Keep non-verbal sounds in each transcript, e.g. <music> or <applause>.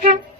Mm-hmm. <laughs>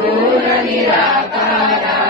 गो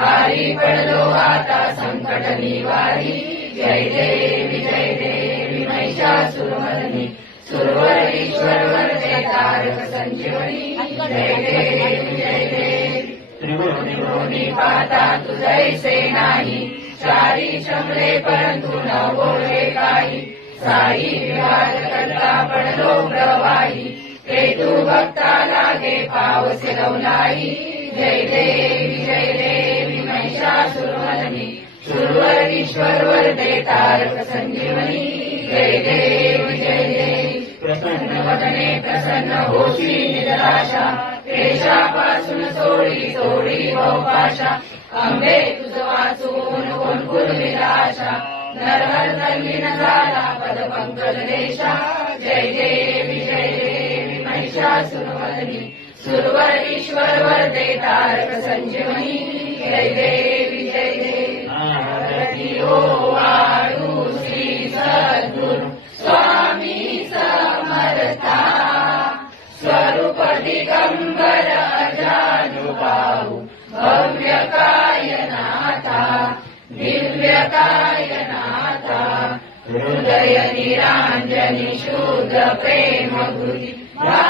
हारी पडलो वाता संकट निवारी जय देवि जय देवि महिषासुरमर्दिनी सुरवर ईश्वरवर तारक संजीवनी जय देवि जय देवि त्रिभुवनी पाता तुजय नाही सारी शमले परंतु न बोले काही सारी विवाद करता पडलो प्रवाही केतु भक्ता लागे पावसे गौनाही जय देवि जय देवि ुरमलि सुरवरीश्वर वरदे तारक संजीवनि जय देव जय प्रसन्न दे। वदने प्रसन्न प्रसन्नोषी निराशासुन सोडी सोरी गोपाशा अम्बे तु विलाशा नरवरीन जाला पद मङ्गल देशा जय देव जय देवी, देवी महिषासुरमलिनी सुरवरीश्वर वरदे तारक संजीवनि जय देव जय दे आरति ओवारु श्री सद्गुरु स्वामी समरस्ता स्वरूप दिगम्बरा जानव्यकाय नाता दिव्यकाय माता हृदय निराञ्जनि शोध प्रेम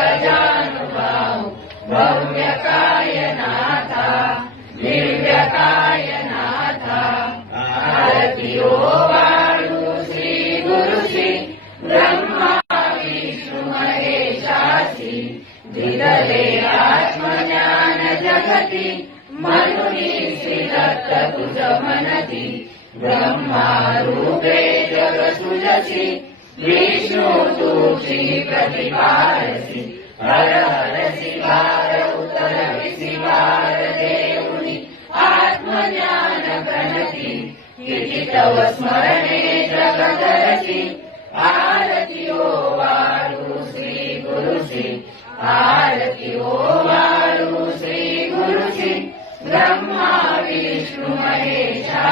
्रह्मा रुगे जगसुजसि विष्णु तु श्री प्रतिपादसि अरसिरवि श्रीवादेव इति तव स्मरणे जगदरसि आरतियो वारु श्रीगुरुषि आरतियो वारु श्रीगुरुषि ब्रह्मा विष्णु महेशा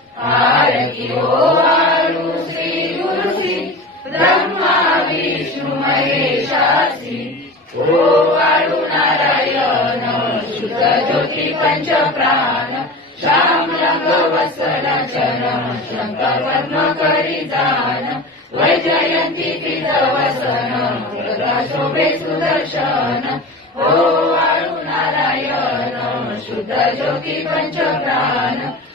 ओ नारायण श्रुत ज्योति पञ्चप्राण श्याम लवसनचन संम करिदान वैजयन्ति पिदवसन प्रदा शोभे सुदर्शन ओ आलु नारायण श्रुत पञ्चप्राण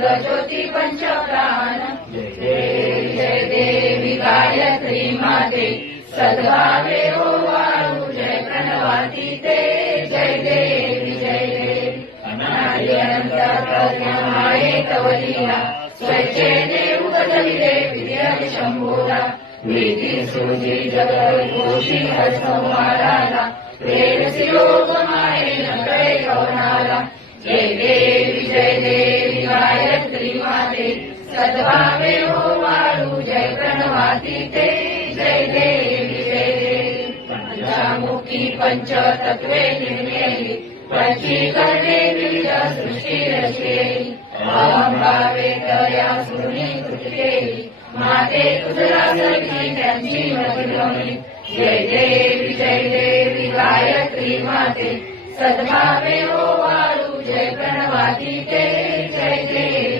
ज्योति पंच प्राण जय देवी गायत्री माते सद्भावे हो वाऊ जय प्रणवाती ते जय देवी जय देवी कवलिया स्वच्छे देव कदली देवी शंभोरा प्रीति सूजी जग घोषी हसमारा प्रेम से योग माए नारा जय देवी जय देवी माया प्रणवाते सद्भावे हो वाळू जय प्रणवाते ते जय देवी जय पंचामुखी पंच तत्वे निर्मेली पंची करणे बीज सृष्टी रचेली भावे दया सुनी कृतकेली माते तुझला जय देवी जय देवी गायत्री माते सद्भावे हो वाळू जय प्रणवाती ते जय देवी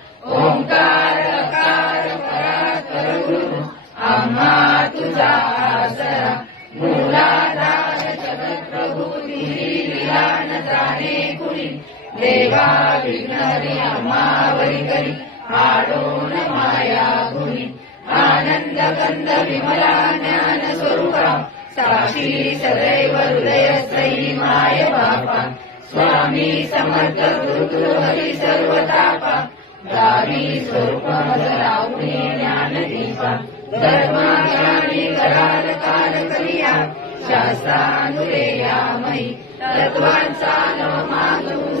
ियमावलिकलि आडो न माया आनन्दकन्द विमला ज्ञानस्वरूपा साक्षी सदैव हृदय सै मायपा स्वामी समर्थ दुर् सर्वदा राणी ज्ञानदीपा सर्वाणि करालकालकलिया शास्त्रानुया मयि तद्वान् सा न मातु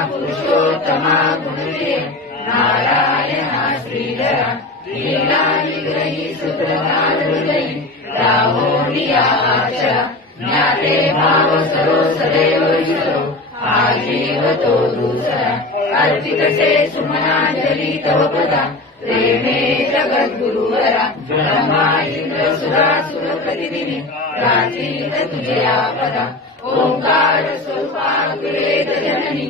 पुरुषोत्तमा पुरुषे नारायणाश्रीलारी सुप्रदाहृदय राहोलिया च ज्ञाते मावसरो सदैवतो अर्चितसे सुमनाञ्जलि तव पदाुरुवरा सुरासुरप्रतिदिनि प्राचीन तुजया पदा ओङ्कार सुले जननि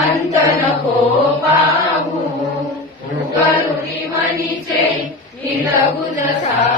अन्त न पोपाहुं पुन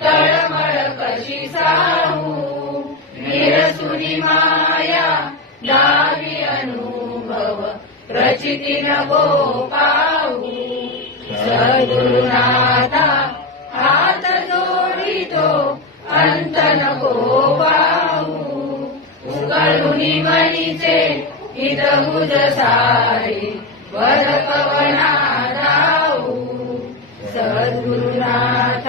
तळमळकशिसा वीरसुनि माया दारि अनुभव प्रचिति न गोपा सद्गुरुनाथ आतदोरितो अन्त न गोपाकलु निजे इद उदसारे वरपनादा सद्गुरुनाथ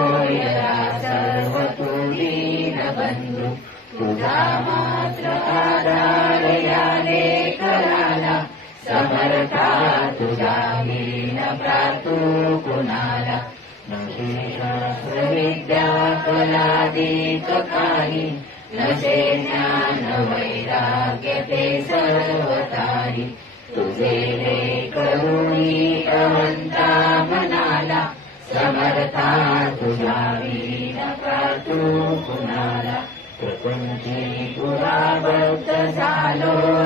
मा सकारे कराला समर्था तु जा वीन प्रातु कुणाला न शेषा सुविद्याफलादित्वकारि न सेना न करुणी अवन्ता मनाला समरता तुजा वीन प्रातु पञ्च पुराव